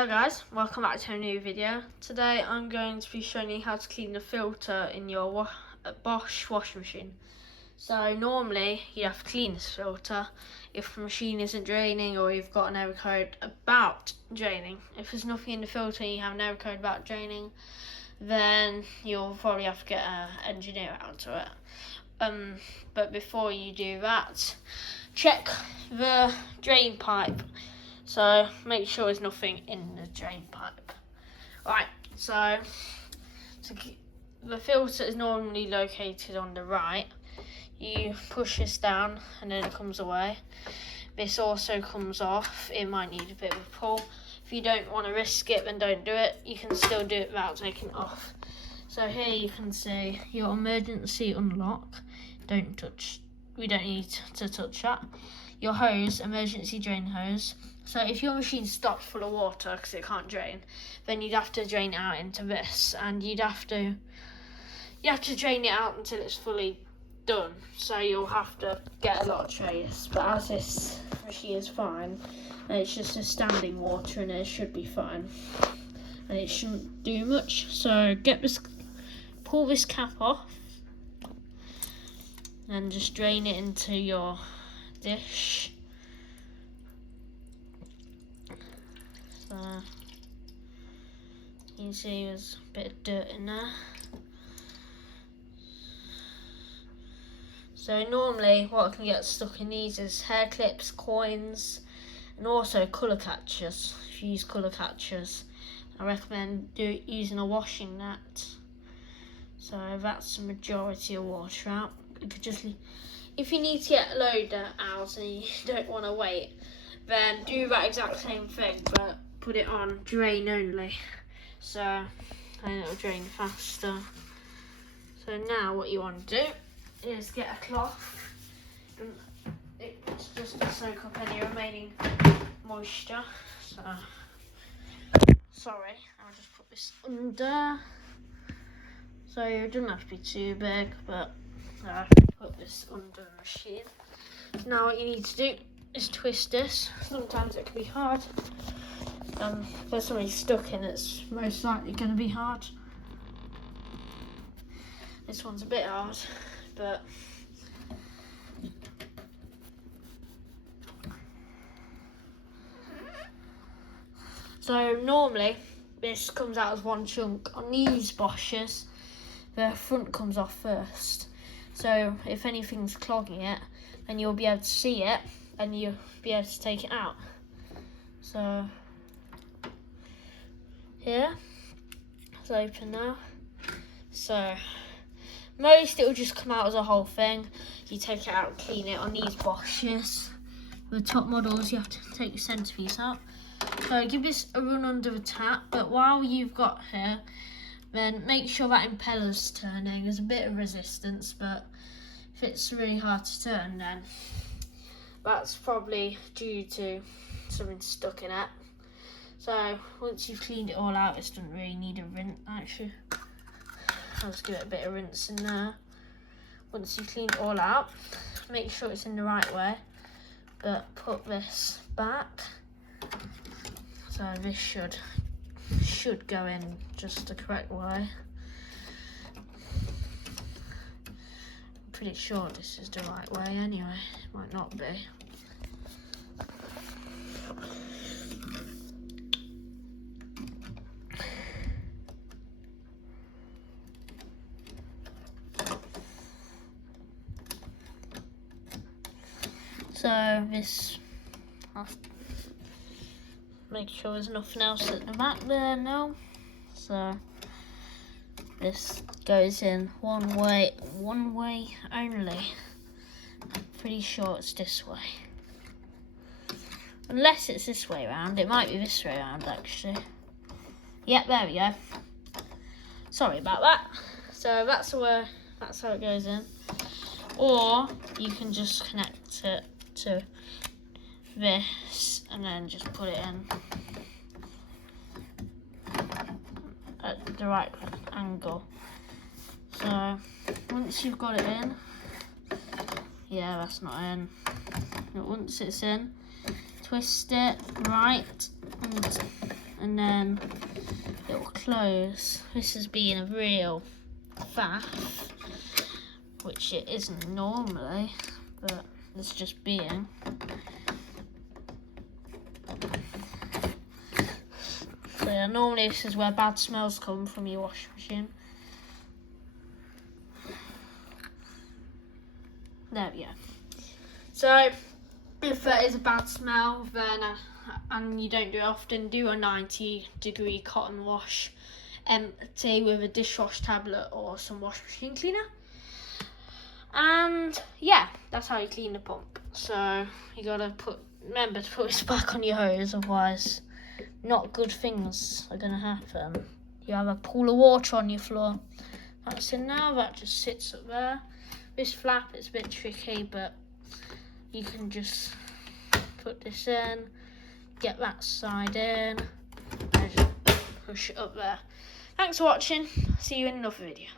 Hello guys, welcome back to a new video. Today I'm going to be showing you how to clean the filter in your Bosch washing machine. So normally you have to clean this filter if the machine isn't draining or you've got an error code about draining. If there's nothing in the filter and you have an error code about draining, then you'll probably have to get an engineer out to it. But before you do that, check the drain pipe. So make sure there's nothing in the drain pipe. Right, so the filter is normally located on the right. You push this down and then it comes away. This also comes off. It might need a bit of a pull. If you don't want to risk it, then don't do it. You can still do it without taking it off. So here you can see your emergency unlock. We don't need to touch that. Your hose, emergency drain hose. So if your machine stopped full of water because it can't drain, then you'd have to drain it out into this, and you have to drain it out until it's fully done. So you'll have to get a lot of trays. But as this machine is fine, and it's just a standing water, and it should be fine, and it shouldn't do much. So pull this cap off, and just drain it into your dish. So you can see there's a bit of dirt in there. So normally what can get stuck in these is hair clips, coins, and also colour catchers. If you use colour catchers, I recommend using a washing net. So that's the majority of water out. You could just if you need to get a load out and you don't want to wait, then do that exact same thing, but put it on drain only, so then it'll drain faster. So now what you want to do is get a cloth. It's just to soak up any remaining moisture. So sorry, I'll just put this under. So it doesn't have to be too big, but I put this under the machine. So now what you need to do is twist this. Sometimes it can be hard. If there's something stuck in, it's most likely going to be hard. This one's a bit hard, but so normally this comes out as one chunk. On these Bosches, the front comes off first. So if anything's clogging it, then you'll be able to see it and you'll be able to take it out. So here, it's open now. So most it will just come out as a whole thing. You take it out and clean it. On these Bosches, the top models, you have to take the centrepiece out. So give this a run under the tap, but while you've got here, then make sure that impeller's turning. There's a bit of resistance, but if it's really hard to turn, then that's probably due to something stuck in it. So once you've cleaned it all out, it doesn't really need a rinse actually. I'll just give it a bit of rinse in there. Once you've cleaned it all out, make sure it's in the right way, but put this back. So this should go in just the correct way. I'm pretty sure this is the right way anyway. It might not be. So this, I'll make sure there's nothing else at the back there now. So this goes in one way only. I'm pretty sure it's this way. Unless it's this way around, it might be this way around actually. Yep, there we go. Sorry about that. So that's how it goes in. Or you can just connect it to this and then just put it in at the right angle. So once you've got it in, yeah, that's not in. But once it's in, twist it right and and then it will close. This is being a real faff, which it isn't normally, but it's just being. So yeah, normally this is where bad smells come from your washing machine. There we go. So if there is a bad smell, then and you don't do it often, do a 90-degree cotton wash empty with a dishwash tablet or some washing machine cleaner. And yeah, that's how you clean the pump. So you gotta remember to put this back on your hose, otherwise not good things are gonna happen. You have a pool of water on your floor. That's in now, that just sits up there. This flap is a bit tricky, but you can just put this in, get that side in, and just push it up there. Thanks for watching. See you in another video.